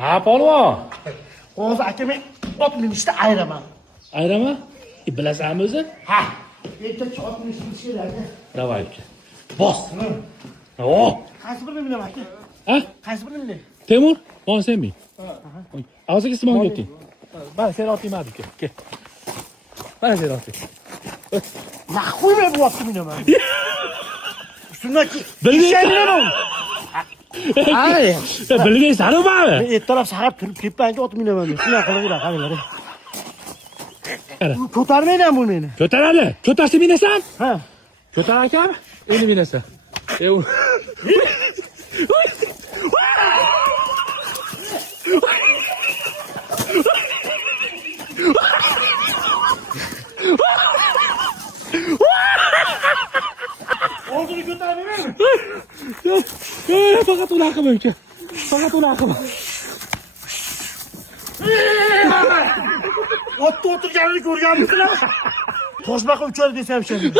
Ha, polvon. Hozir akam ot minishda ayiraman. Ayrama? Bilasanmi o'zi? Ha. Ertachi ot minish kerak. Davay uka. Bos. Oh. Qaysi birini minaman aka? Ha? Qaysi birini minay? Temur, bor senmi? Hozirgi ismon keting. Mana sen oting ma uka. Kel. Mana sen oting. Naqo'ymay bu otni minaman. Shunaki. Bilmayman. Ay. Bilmaysan-ku meni. Men ertalab sahar turib kelibman-ku ot minaman. Shunday qilaveradi, qaranglar. Qara. Ko'tarmaydan bu meni. Ko'taradi. Ko'tarsa minasan? Ha. Ko'tar akam. Endi minasan. Oldini ko'taravermayman. Faqat uni qilma uka. Faqat uni qilma. Otda o'tirganini ko'rganmisizlar? Toshbaqa uchadi desam shunday.